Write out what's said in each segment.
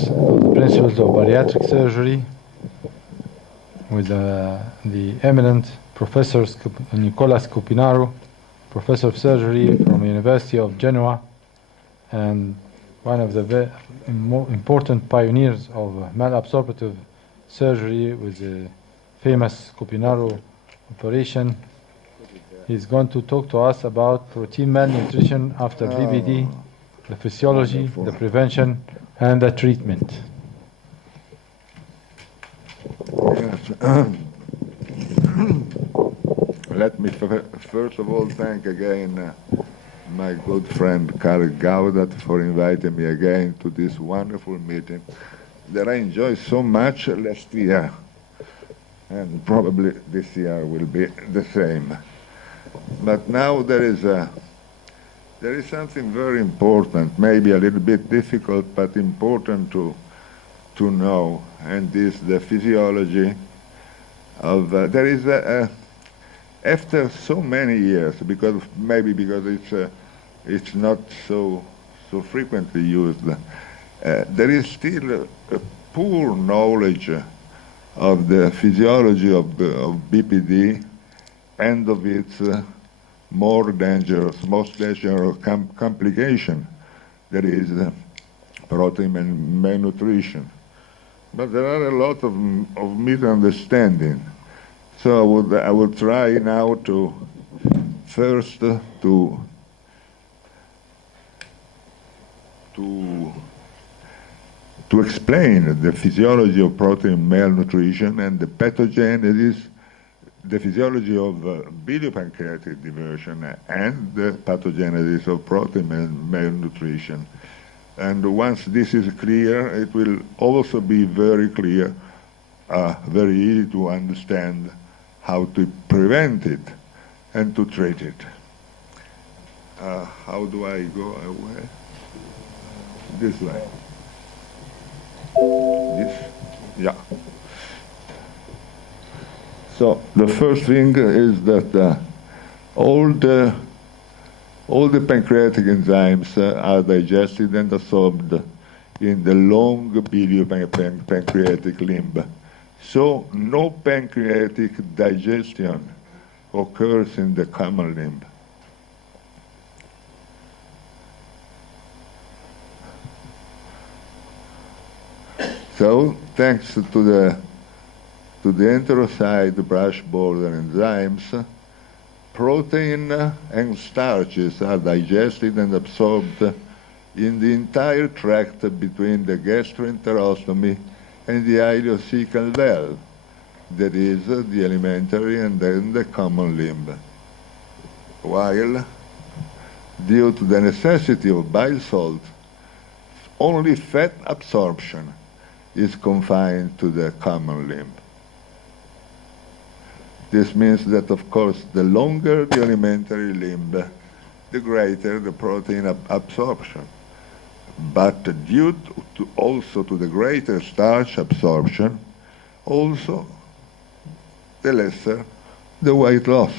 course of the Principles of Bariatric Surgery with the eminent Professor Nicola Scopinaro, Professor of Surgery from the University of Genoa, and one of the important pioneers of malabsorptive surgery with the famous Scopinaro operation. He's going to talk to us about protein malnutrition after BPD, the physiology, the prevention, and the treatment. Yes. Let me first of all thank again my good friend Karl Gaudat for inviting me again to this wonderful meeting that I enjoyed so much last year, and probably this year will be the same. But now there is something very important, maybe a little bit difficult, but important to know, and this the physiology of there is after so many years, because it's not so frequently used, there is still a poor knowledge of the physiology of BPD and of its most dangerous complication, that is protein malnutrition. But there are a lot of misunderstanding. So I will try now to first to explain the physiology of protein malnutrition and the pathogenesis, the physiology of biliopancreatic diversion, and the pathogenesis of protein malnutrition. And once this is clear, it will also be very clear, very easy to understand how to prevent it and to treat it. How do I go away? This way. This? Yeah. So the first thing is that all the pancreatic enzymes are digested and absorbed in the long biliopancreatic limb. So no pancreatic digestion occurs in the common limb. So thanks to the enterocyte brush border enzymes, protein and starches are digested and absorbed in the entire tract between the gastroenterostomy and the ileocecal valve, that is, the alimentary and then the common limb. While, due to the necessity of bile salt, only fat absorption is confined to the common limb. This means that, of course, the longer the alimentary limb, the greater the protein absorption. But due also to the greater starch absorption, also the lesser the weight loss.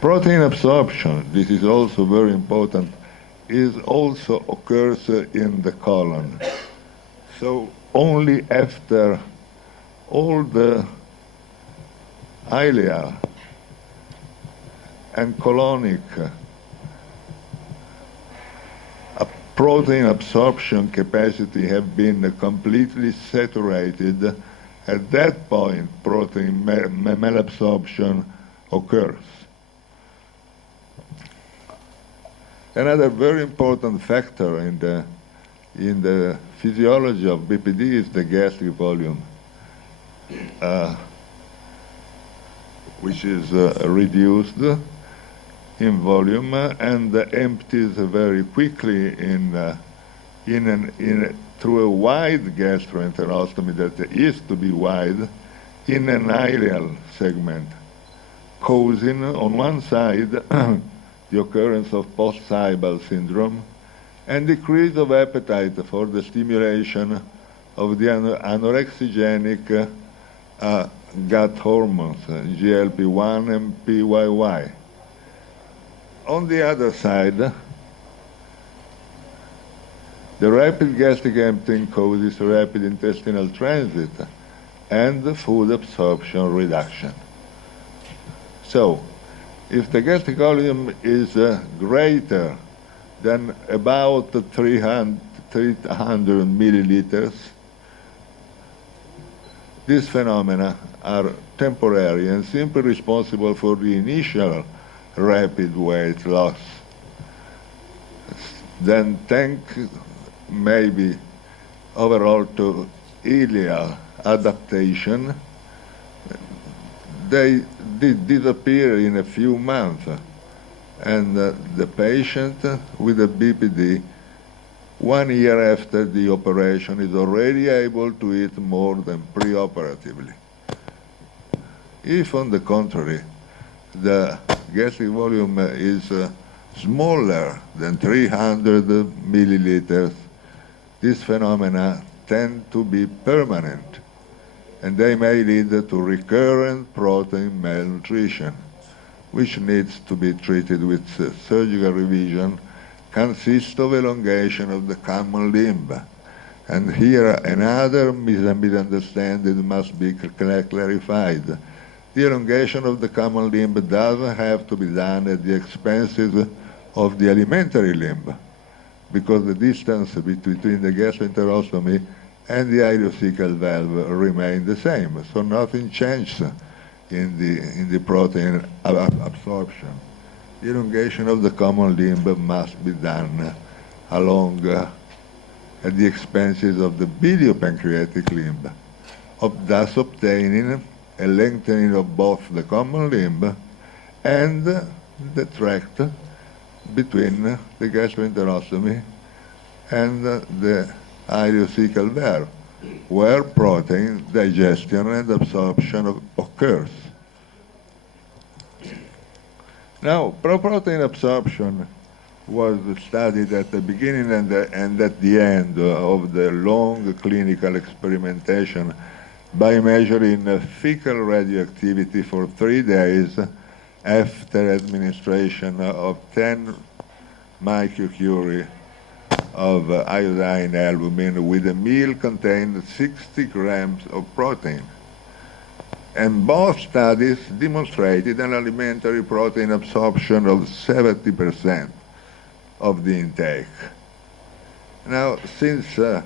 Protein absorption, this is also very important, also occurs in the colon. So only after all the ileal and colonic protein absorption capacity have been completely saturated, at that point protein malabsorption occurs. Another very important factor in the physiology of BPD is the gastric volume, which is reduced in volume and empties very quickly through a wide gastroenterostomy that used to be wide in an ileal segment, causing on one side the occurrence of post-cybal syndrome and decrease of appetite for the stimulation of the anorexigenic gut hormones, GLP-1 and PYY. On the other side, The rapid gastric emptying causes rapid intestinal transit and food absorption reduction. So, if the gastric volume is greater than about 300 milliliters, these phenomena are temporary and simply responsible for the initial rapid weight loss. Then thanks maybe overall to ileal adaptation, they did disappear in a few months, and the patient with a BPD 1 year after the operation is already able to eat more than preoperatively. If, on the contrary, the gastric volume is smaller than 300 milliliters, these phenomena tend to be permanent, and they may lead to recurrent protein malnutrition, which needs to be treated with surgical revision, consists of elongation of the common limb. And here another misunderstanding must be clarified. The elongation of the common limb doesn't have to be done at the expenses of the alimentary limb, because the distance between the gastroenterostomy and the ileocecal valve remain the same, so nothing changes in the protein absorption. The elongation of the common limb must be done along at the expenses of the biliopancreatic limb, thus obtaining a lengthening of both the common limb and the tract between the gastroenterostomy and the ileocecal valve, where protein digestion and absorption occurs. Now, protein absorption was studied at the beginning and at the end of the long clinical experimentation by measuring fecal radioactivity for 3 days after administration of 10 microcurie of iodine albumin with a meal containing 60 grams of protein. And both studies demonstrated an alimentary protein absorption of 70% of the intake. Now, since a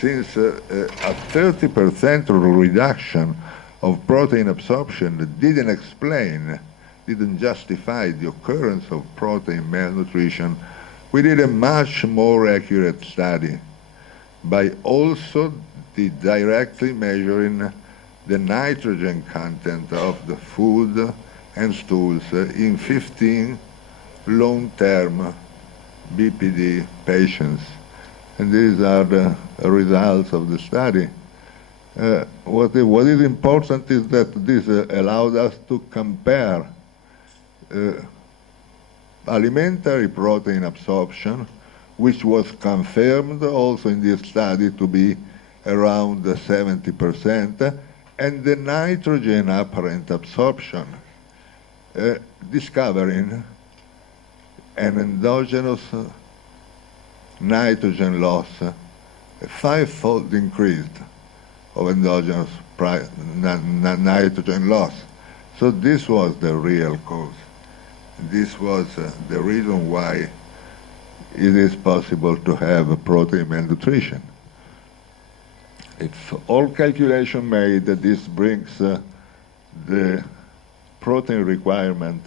30% reduction of protein absorption didn't justify the occurrence of protein malnutrition, we did a much more accurate study by also directly measuring the nitrogen content of the food and stools in 15 long-term BPD patients. And these are the results of the study. What is important is that this allowed us to compare alimentary protein absorption, which was confirmed also in this study to be around 70%, and the nitrogen apparent absorption, discovering an endogenous nitrogen loss, a 5-fold increase of endogenous nitrogen loss. So this was the real cause. This was the reason why it is possible to have protein malnutrition. If all calculation made, this brings the protein requirement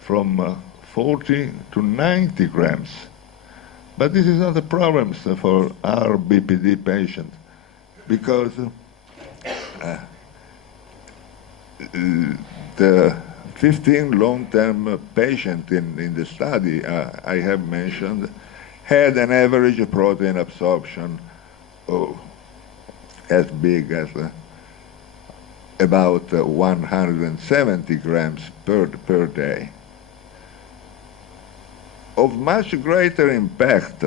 from 40 to 90 grams. But this is not a problem for our BPD patient, because the 15 long-term patient in the study I have mentioned had an average protein absorption as big as about 170 grams per day. Of much greater impact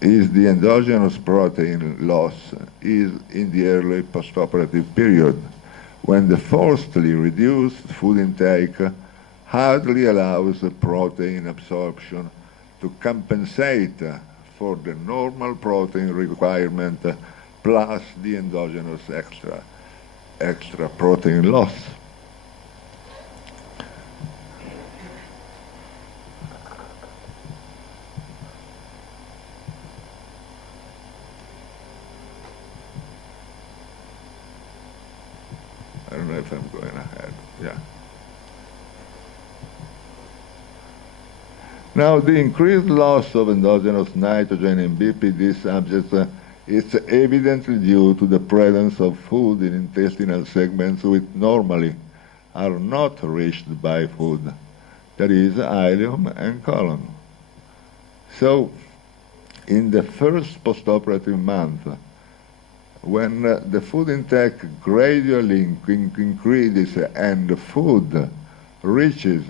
is the endogenous protein loss is in the early postoperative period, when the forcibly reduced food intake hardly allows the protein absorption to compensate for the normal protein requirement plus the endogenous extra protein loss. I don't know if I'm going ahead. Yeah. Now, the increased loss of endogenous nitrogen in BPD subjects is evidently due to the presence of food in intestinal segments which normally are not reached by food, that is, ileum and colon. So, in the first postoperative month, when the food intake gradually increases and the food reaches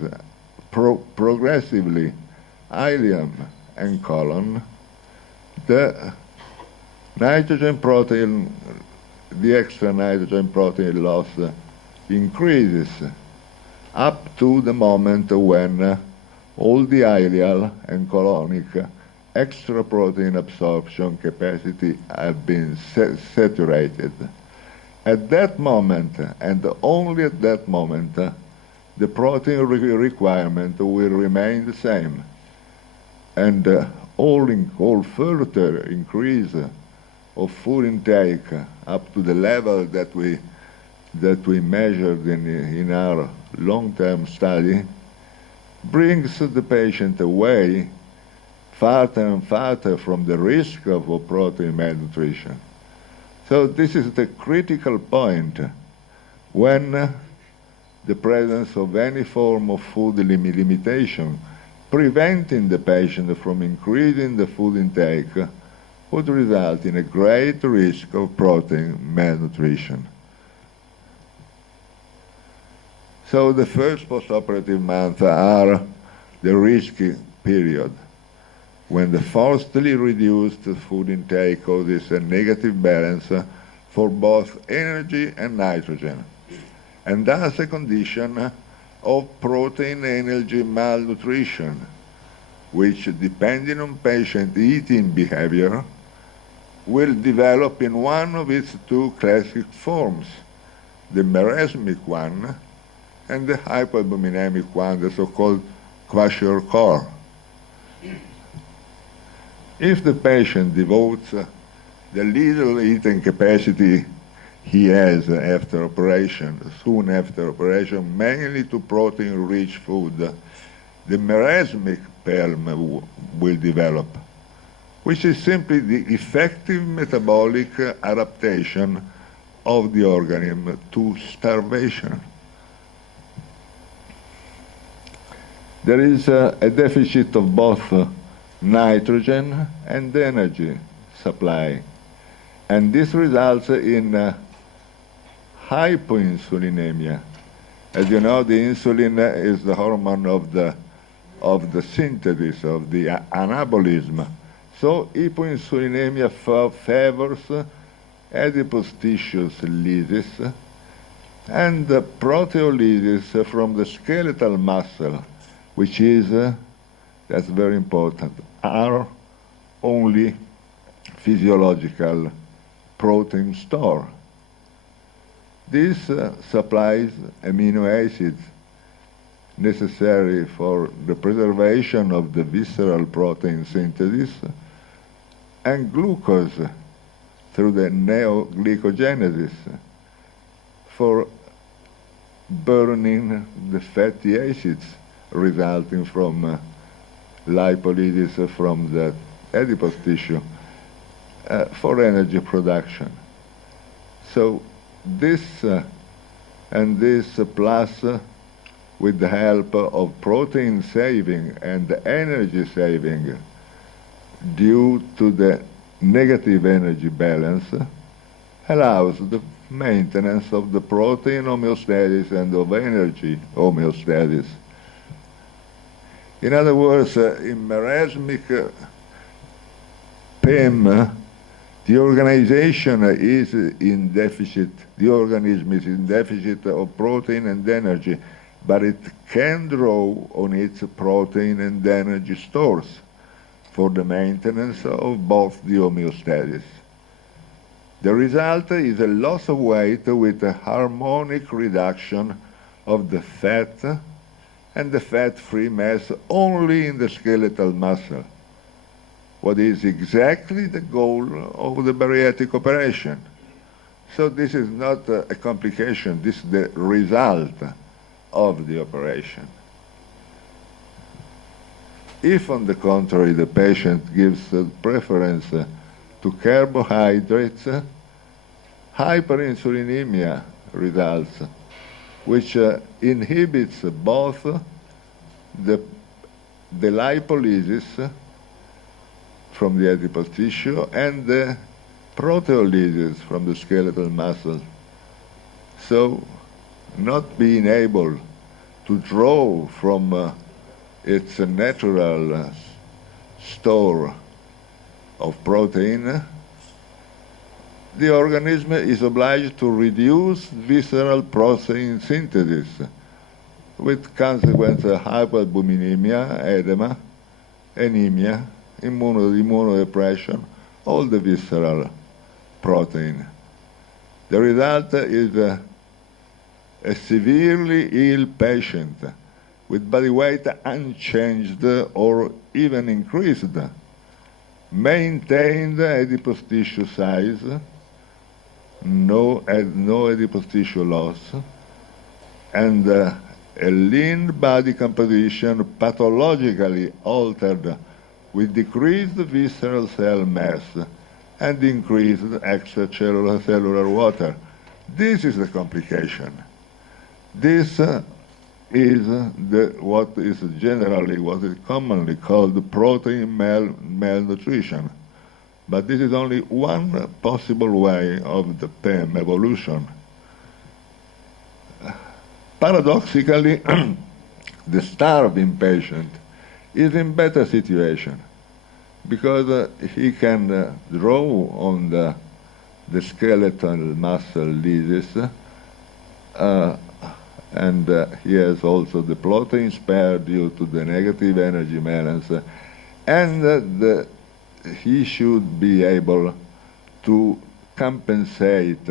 progressively ileum and colon, the nitrogen protein, the extra nitrogen protein loss increases up to the moment when all the ileal and colonic extra protein absorption capacity have been saturated. At that moment, and only at that moment, the protein requirement will remain the same. And all further increase of food intake up to the level that we measured in our long-term study brings the patient away farther and farther from the risk of protein malnutrition. So this is the critical point when the presence of any form of food limitation preventing the patient from increasing the food intake would result in a great risk of protein malnutrition. So the first postoperative months are the risky period, when the forcibly reduced food intake causes a negative balance for both energy and nitrogen, and thus a condition of protein energy malnutrition, which, depending on patient eating behavior, will develop in one of its two classic forms, the marasmic one and the hypoalbuminemic one, the so-called kwashiorkor. If the patient devotes the little eating capacity he has after operation, soon after operation, mainly to protein-rich food, the marasmic PELM will develop, which is simply the effective metabolic adaptation of the organism to starvation. There is a deficit of both nitrogen and energy supply, and this results in hypoinsulinemia. As you know, the insulin is the hormone of the synthesis, of the anabolism. So hypoinsulinemia favors adipose tissues lysis and proteolysis from the skeletal muscle, which is, that's very important, our only physiological protein store. This supplies amino acids necessary for the preservation of the visceral protein synthesis and glucose through the neoglycogenesis for burning the fatty acids resulting from lipolysis from the adipose tissue for energy production. So this and this plus with the help of protein saving and energy saving due to the negative energy balance allows the maintenance of the protein homeostasis and of energy homeostasis. In other words, in marasmic PEM, the organization is in deficit, the organism is in deficit of protein and energy, but it can draw on its protein and energy stores for the maintenance of both the homeostasis. The result is a loss of weight with a harmonic reduction of the fat and the fat-free mass only in the skeletal muscle, what is exactly the goal of the bariatric operation. So this is not a complication, this is the result of the operation. If, on the contrary, the patient gives preference to carbohydrates, hyperinsulinemia results, which inhibits both the lipolysis from the adipose tissue and the proteolysis from the skeletal muscle. So, not being able to draw from its natural store of protein, the organism is obliged to reduce visceral protein synthesis, with consequence hypoalbuminemia, edema, anemia, immunodepression, all the visceral protein. The result is a severely ill patient with body weight unchanged or even increased, maintained adipose tissue size, no adipose tissue loss, and a lean body composition pathologically altered with decreased visceral cell mass and increased extracellular water. This is the complication. This is what is commonly called protein malnutrition. But this is only one possible way of the PEM evolution. Paradoxically, the starving patient is in better situation because he can draw on the skeletal muscle lysis, and he has also the protein spare due to the negative energy balance, and he should be able to compensate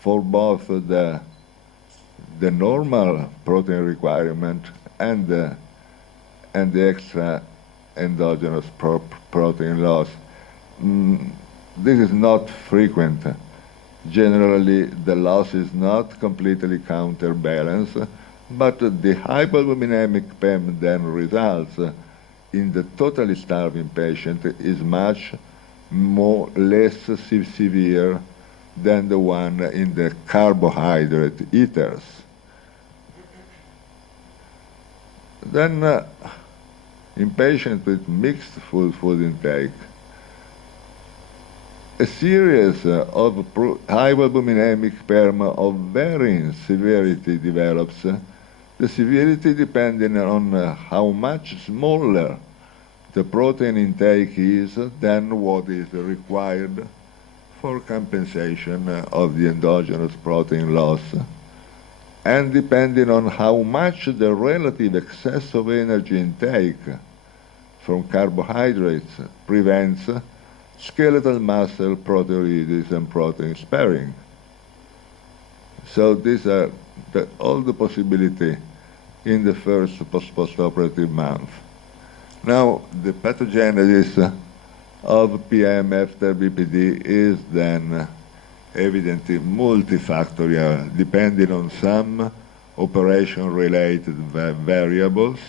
for both the normal protein requirement and the extra endogenous protein loss. This is not frequent. Generally, the loss is not completely counterbalanced, but the hypoalbuminemic PEM then results in the totally starving patient is much less severe than the one in the carbohydrate eaters. Then, in patients with mixed food intake, a series of hypoalbuminemic PEM of varying severity develops, the severity depending on how much smaller the protein intake is than what is required for compensation of the endogenous protein loss, and depending on how much the relative excess of energy intake from carbohydrates prevents skeletal muscle proteolysis and protein sparing. So these are all the possibility in the first postoperative month. Now, the pathogenesis of PM after BPD is then evidently multifactorial, depending on some operation-related variables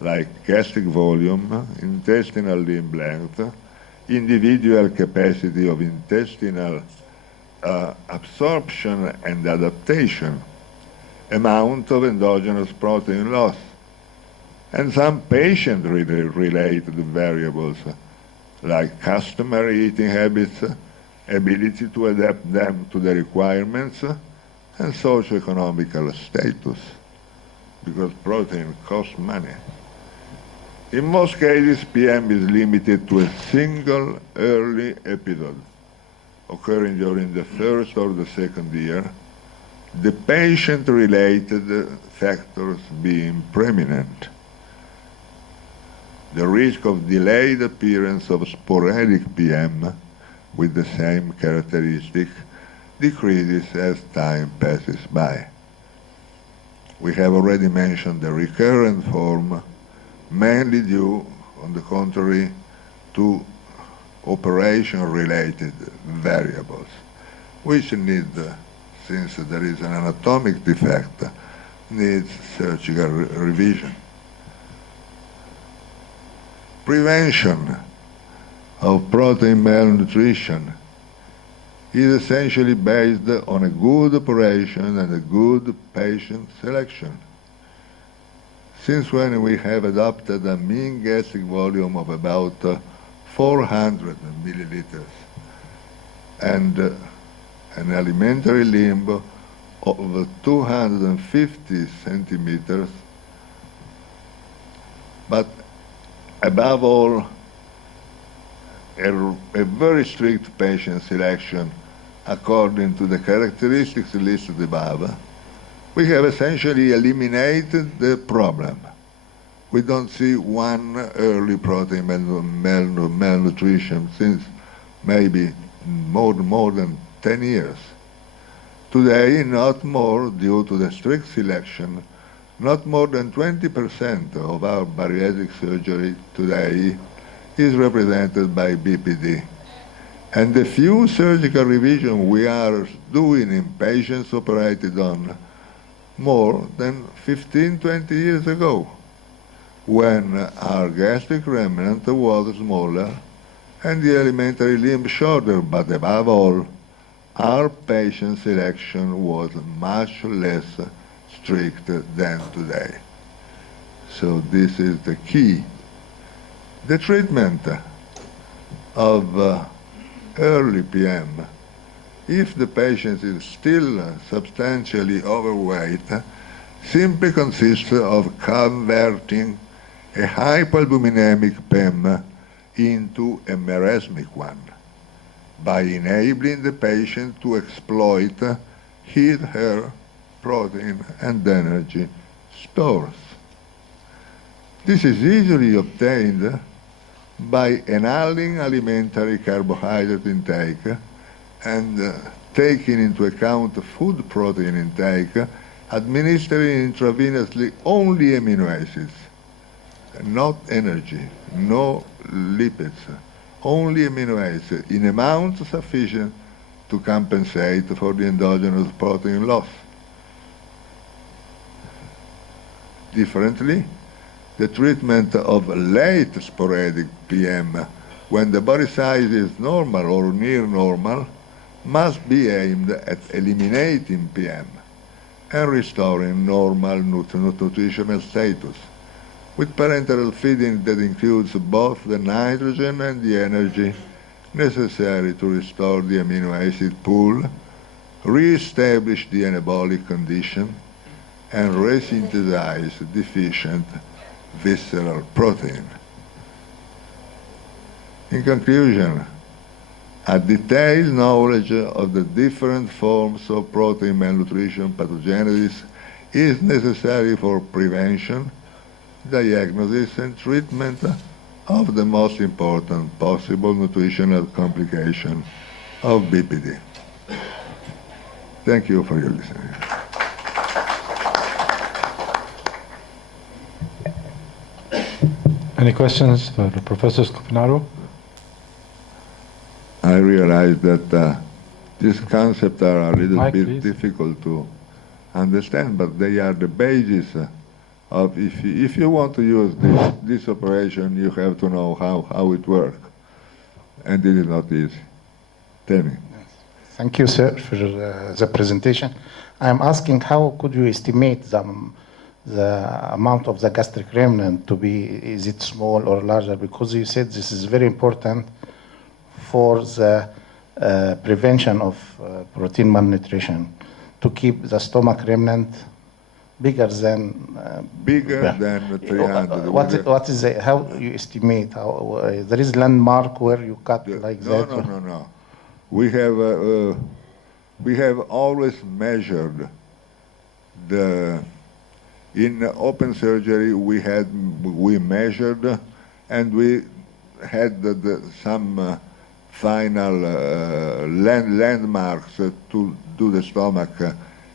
like gastric volume, intestinal limb length, individual capacity of intestinal absorption and adaptation, amount of endogenous protein loss, and some patient-related variables like customary eating habits, ability to adapt them to the requirements, and socioeconomical status, because protein costs money. In most cases, PM is limited to a single early episode, occurring during the first or the second year, the patient-related factors being preeminent. the risk of delayed appearance of sporadic PM with the same characteristic decreases as time passes by. We have already mentioned the recurrent form, mainly due, on the contrary, to operation-related variables, which need, since there is an anatomic defect, needs surgical revision. Prevention of protein malnutrition is essentially based on a good operation and a good patient selection. Since when we have adopted a mean gastric volume of about 400 milliliters and an alimentary limb of 250 centimeters, but above all, a very strict patient selection according to the characteristics listed above, we have essentially eliminated the problem. We don't see one early protein malnutrition since maybe more than 10 years. Today, not more, due to the strict selection, not more than 20% of our bariatric surgery today is represented by BPD. And the few surgical revisions we are doing in patients operated on more than 15, 20 years ago, when our gastric remnant was smaller and the alimentary limb shorter, but above all, our patient selection was much less strict than today. So this is the key. The treatment of early PM, if the patient is still substantially overweight, simply consists of converting a hypoalbuminemic PM into a marasmic one by enabling the patient to exploit his/her protein and energy stores. This is easily obtained by annulling alimentary carbohydrate intake and taking into account food protein intake, administering intravenously only amino acids, not energy, no lipids, only amino acids in amounts sufficient to compensate for the endogenous protein loss. Differently, the treatment of late sporadic PM, when the body size is normal or near normal, must be aimed at eliminating PM and restoring normal nutritional status, with parenteral feeding that includes both the nitrogen and the energy necessary to restore the amino acid pool, re-establish the anabolic condition, and resynthesize deficient visceral protein. In conclusion, a detailed knowledge of the different forms of protein malnutrition pathogenesis is necessary for prevention, diagnosis, and treatment of the most important possible nutritional complication of BPD. Thank you for your listening. Any questions for Professor Scopinaro? I realize that these concepts are a little Mike, bit please. difficult to understand, but they are the basis of if you want to use this operation, you have to know how it works. And it is not easy. Tell me. Thank you, sir, for the presentation. I'm asking how could you estimate the amount of the gastric remnant to be, is it small or larger? Because you said this is very important for the prevention of protein malnutrition, to keep the stomach remnant bigger than... than 300. What is it, how you estimate? How, there is landmark where you cut like that? No. We have always measured in open surgery. We measured and we had some final landmarks to do the stomach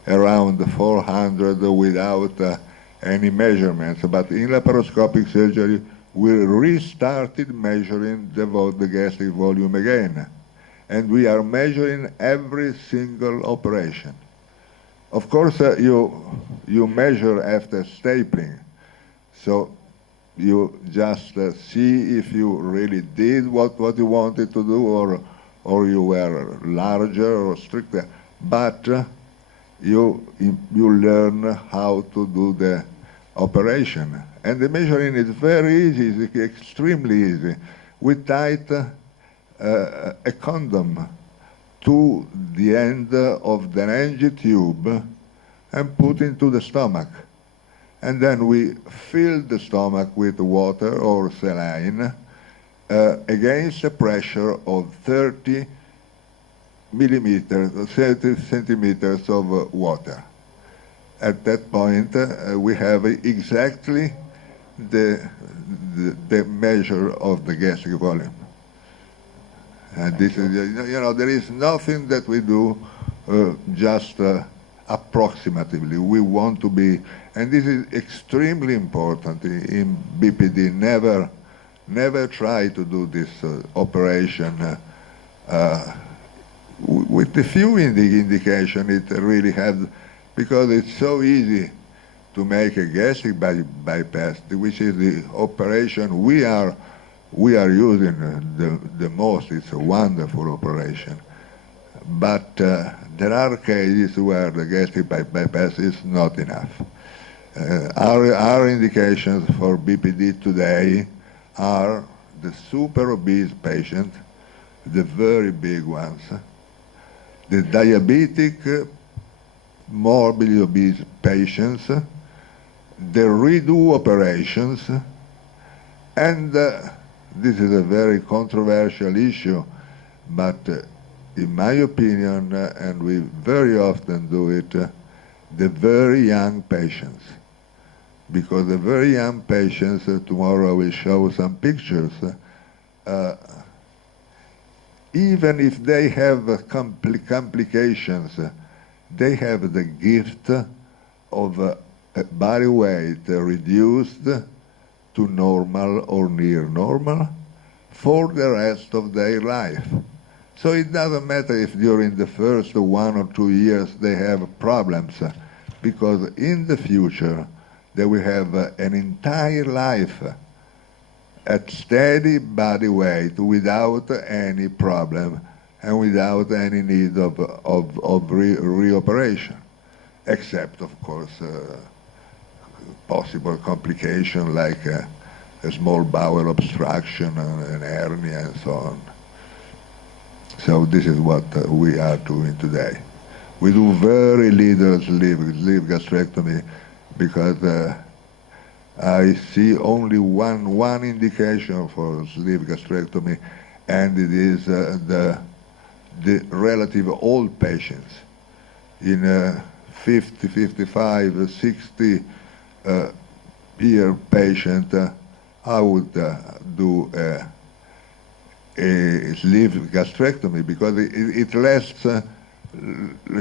around 400 without any measurements. But in laparoscopic surgery, we restarted measuring the gastric volume again. And we are measuring every single operation. Of course, you measure after stapling. So you just see if you really did what you wanted to do, or you were larger or stricter. But you learn how to do the operation. And the measuring is very easy, it's extremely easy. We tied a condom to the end of the NG tube and put into the stomach. And then we fill the stomach with water or saline against a pressure of 30 centimeters of water. At that point, we have exactly the measure of the gastric volume. And this is, there is nothing that we do just approximately. We want to be, and this is extremely important in BPD. Never try to do this operation with the few indication it really has, because it's so easy to make a gastric bypass, which is the operation we are using the most. It's a wonderful operation. But there are cases where the gastric bypass is not enough. Our indications for BPD today are the super obese patient, the very big ones, the diabetic, morbidly obese patients, the redo operations, and this is a very controversial issue, but in my opinion, and we very often do it, the very young patients. Because the very young patients, tomorrow I will show some pictures, even if they have complications, they have the gift of body weight reduced to normal or near normal for the rest of their life. So it doesn't matter if during the first 1 or 2 years they have problems, because in the future they will have an entire life at steady body weight without any problem and without any need of reoperation, except, of course, possible complication like a small bowel obstruction, an hernia, and so on. So this is what we are doing today. We do very little sleeve gastrectomy because I see only one indication for sleeve gastrectomy, and it is the relative old patients. In 50, 55, 60 year patient, I would do a sleeve gastrectomy because it lasts a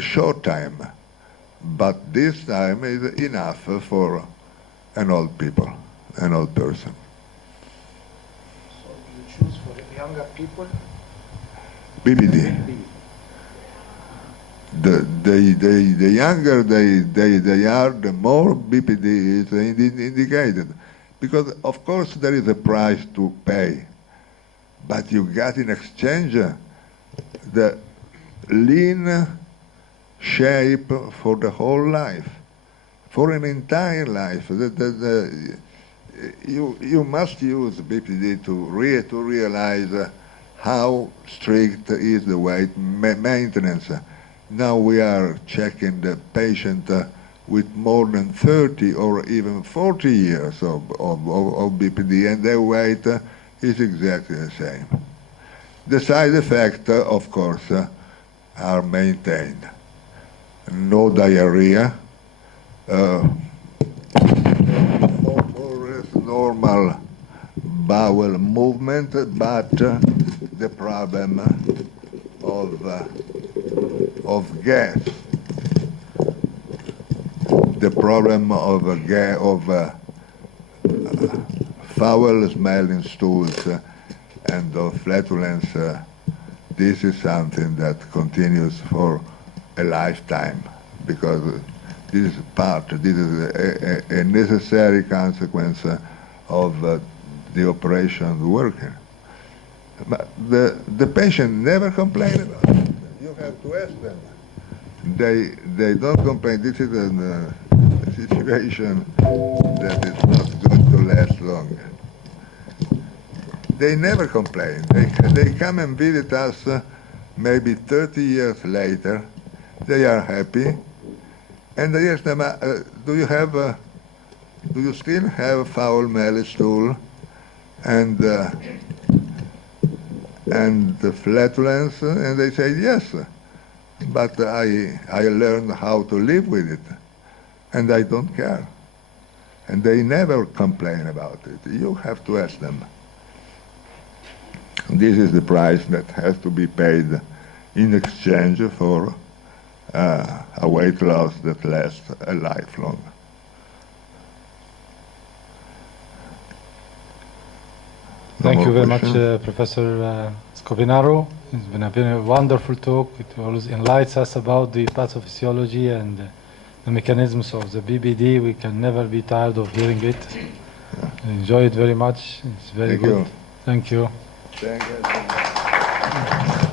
short time, but this time is enough for an old person. So you choose for younger people? BPD. The younger they are, the more BPD is indicated. Because, of course, there is a price to pay. But you got in exchange the lean shape for the whole life, for an entire life. You must use BPD to realize how strict is the weight maintenance. Now we are checking the patient with more than 30 or even 40 years of BPD, and their weight is exactly the same. The side effects, of course, are maintained. No diarrhea, more or less normal bowel movement, but the problem of gas. The problem of foul-smelling stools and of flatulence. This is something that continues for a lifetime, because this is a necessary consequence of the operation working. But the patient never complain about it. You have to ask them. They don't complain. This is a situation that is not going to last long. They never complain. They come and visit us maybe 30 years later. They are happy. And I ask them, do you still have a foul melly stool and the flatulence? And they say, yes, but I learned how to live with it, and I don't care. And they never complain about it. You have to ask them. This is the price that has to be paid in exchange for a weight loss that lasts a lifelong. Thank you very much, Professor Scopinaro. It's been a very wonderful talk. It always enlightens us about the pathophysiology and the mechanisms of the BBD. We can never be tired of hearing it. I enjoy it very much. It's very good. You. Thank you. Thank you.